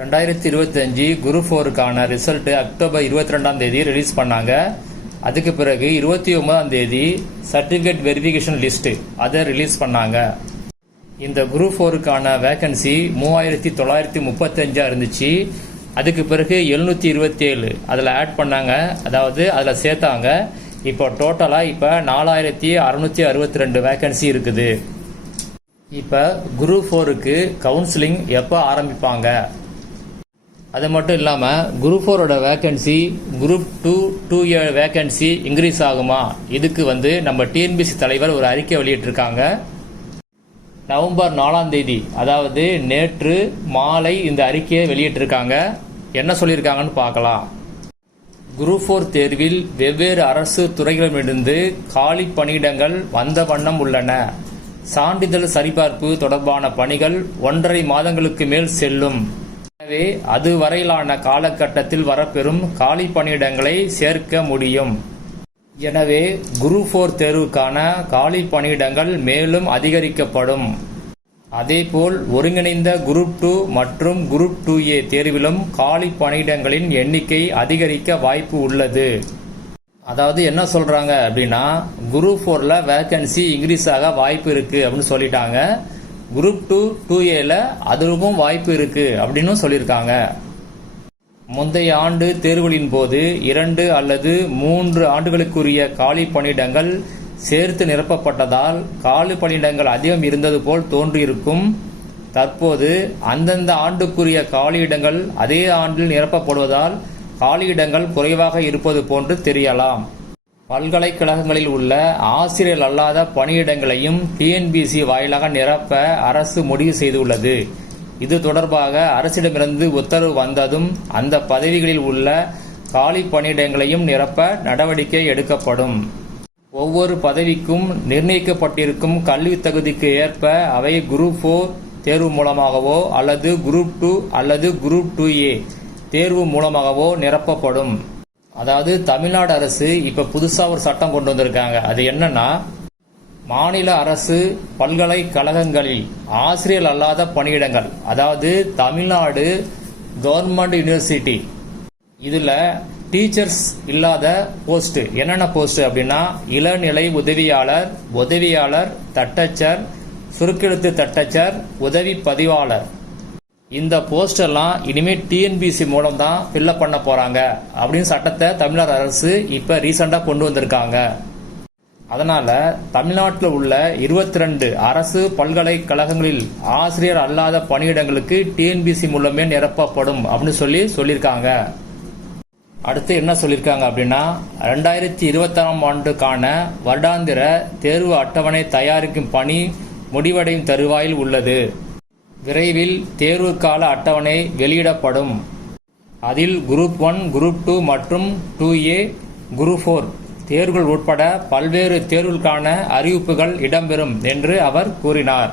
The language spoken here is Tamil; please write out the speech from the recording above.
ரெண்டாயிரத்தி இருபத்தஞ்சு குரு ஃபோருக்கான ரிசல்ட் அக்டோபர் இருபத்தி ரெண்டாம் தேதி ரிலீஸ் பண்ணாங்க. அதுக்கு பிறகு இருபத்தி ஒன்பதாம் தேதி சர்டிஃபிகேட் வெரிஃபிகேஷன் லிஸ்ட் அதை ரிலீஸ் பண்ணாங்க. இந்த குரூப் ஃபோருக்கான வேகன்சி மூவாயிரத்தி தொள்ளாயிரத்தி முப்பத்தஞ்சாக இருந்துச்சு. அதுக்கு பிறகு எழுநூத்தி இருபத்தி ஏழு அதில் ஆட் பண்ணாங்க. அதாவது அதில் சேர்த்தாங்க. இப்போ டோட்டலாக இப்போ நாலாயிரத்தி அறுநூத்தி அறுபத்தி ரெண்டு வேகன்சி இருக்குது. இப்போ குரூப் ஃபோருக்கு கவுன்சிலிங் எப்போ ஆரம்பிப்பாங்க? அது மட்டும் இல்லாமல் குரூப் ஃபோரோட vacancy group two two year vacancy increase ஆகுமா? இதுக்கு வந்து நம்ம டிஎன்பிசி தலைவர் ஒரு அறிக்கை வெளியிட்டிருக்காங்க. நவம்பர் நாலாம் தேதி அதாவது நேற்று மாலை இந்த அறிக்கையை வெளியிட்டிருக்காங்க. என்ன சொல்லியிருக்காங்கன்னு பார்க்கலாம். குரூப் ஃபோர் தேர்வில் வெவ்வேறு அரசு துறைகளிடமிருந்து காலி பணியிடங்கள் வந்த வண்ணம் உள்ளன. சான்றிதழ் சரிபார்ப்பு தொடர்பான பணிகள் ஒன்றரை மாதங்களுக்கு மேல் செல்லும். எனவே அது வரையிலான காலகட்டத்தில் வரப்பெறும் காலி பணியிடங்களை சேர்க்க முடியும். எனவே குரு ஃபோர் தேர்வுக்கான காலி பணியிடங்கள் மேலும் அதிகரிக்கப்படும். அதேபோல் ஒருங்கிணைந்த குரூப் டூ மற்றும் குரூப் டூ ஏ தேர்விலும் காலி பணியிடங்களின் எண்ணிக்கை அதிகரிக்க வாய்ப்பு உள்ளது. அதாவது என்ன சொல்றாங்க அப்படின்னா குரூப் ஃபோரில் வேகன்சி இன்க்ரீஸ் ஆக வாய்ப்பு இருக்கு அப்படின்னு சொல்லிட்டாங்க. குரூப் டூ டூ ஏல அதுவும் வாய்ப்பு இருக்கு அப்படின்னு சொல்லியிருக்காங்க. முந்தைய ஆண்டு தேர்வுகளின் போது இரண்டு அல்லது மூன்று ஆண்டுகளுக்குரிய காலி பணியிடங்கள் சேர்த்து நிரப்பப்பட்டதால் காலி பணியிடங்கள் அதிகம் இருந்தது போல் தோன்றியிருக்கும். தற்போது அந்தந்த ஆண்டுக்குரிய காலியிடங்கள் அதே ஆண்டில் நிரப்பப்படுவதால் காலியிடங்கள் குறைவாக இருப்பது போன்று தெரியலாம். பல்கலைக்கழகங்களில் உள்ள ஆசிரியர் அல்லாத பணியிடங்களையும் டிஎன்பிசி வாயிலாக நிரப்ப அரசு முடிவு செய்துள்ளது. இது தொடர்பாக அரசிடமிருந்து உத்தரவு வந்ததும் அந்த பதவிகளில் உள்ள காலி பணியிடங்களையும் நிரப்ப நடவடிக்கை எடுக்கப்படும். ஒவ்வொரு பதவிக்கும் நிர்ணயிக்கப்பட்டிருக்கும் கல்வி தகுதிக்கு ஏற்ப அவை குரூப் ஃபோர் தேர்வு மூலமாகவோ அல்லது குரூப் டூ அல்லது குரூப் டூ ஏ தேர்வு மூலமாகவோ நிரப்பப்படும். அதாவது தமிழ்நாடு அரசு இப்ப புதுசா ஒரு சட்டம் கொண்டு வந்திருக்காங்க. அது என்னன்னா மாநில அரசு பல்கலைக்கழகங்களில் ஆசிரியர் அல்லாத பணியிடங்கள். அதாவது தமிழ்நாடு கவர்மெண்ட் யூனிவர்சிட்டி. இதுல டீச்சர்ஸ் இல்லாத போஸ்ட். என்னென்ன போஸ்ட் அப்படின்னா இளநிலை உதவியாளர் உதவியாளர் தட்டச்சர் சுருக்கெழுத்து தட்டச்சர் உதவி பதிவாளர். இந்த போஸ்டர்லாம் இனிமேல் இனிமே டிஎன்பிசி மூலம் தான் ஃபில்அப் பண்ண போறாங்க அப்படின்னு சட்டத்தை தமிழ்நாடு அரசு இப்ப ரீசெண்டா கொண்டு வந்திருக்காங்க. அதனால தமிழ்நாட்டில் உள்ள இருபத்தி ரெண்டு அரசு பல்கலைக்கழகங்களில் ஆசிரியர் அல்லாத பணியிடங்களுக்கு டிஎன்பிசி மூலமே நிரப்பப்படும் அப்படின்னு சொல்லி சொல்லியிருக்காங்க. அடுத்து என்ன சொல்லியிருக்காங்க அப்படின்னா ரெண்டாயிரத்தி இருபத்தாறாம் ஆண்டுக்கான வருடாந்திர தேர்வு அட்டவணை தயாரிக்கும் பணி முடிவடையும் தருவாயில் உள்ளது. விரைவில் தேர்வுக்கால அட்டவணை வெளியிடப்படும். அதில் குரூப் ஒன் குரூப் டூ மற்றும் டூ ஏ குரூப் ஃபோர் தேர்வுகள் உட்பட பல்வேறு தேர்வுகளுக்கான அறிவிப்புகள் இடம்பெறும் என்று அவர் கூறினார்.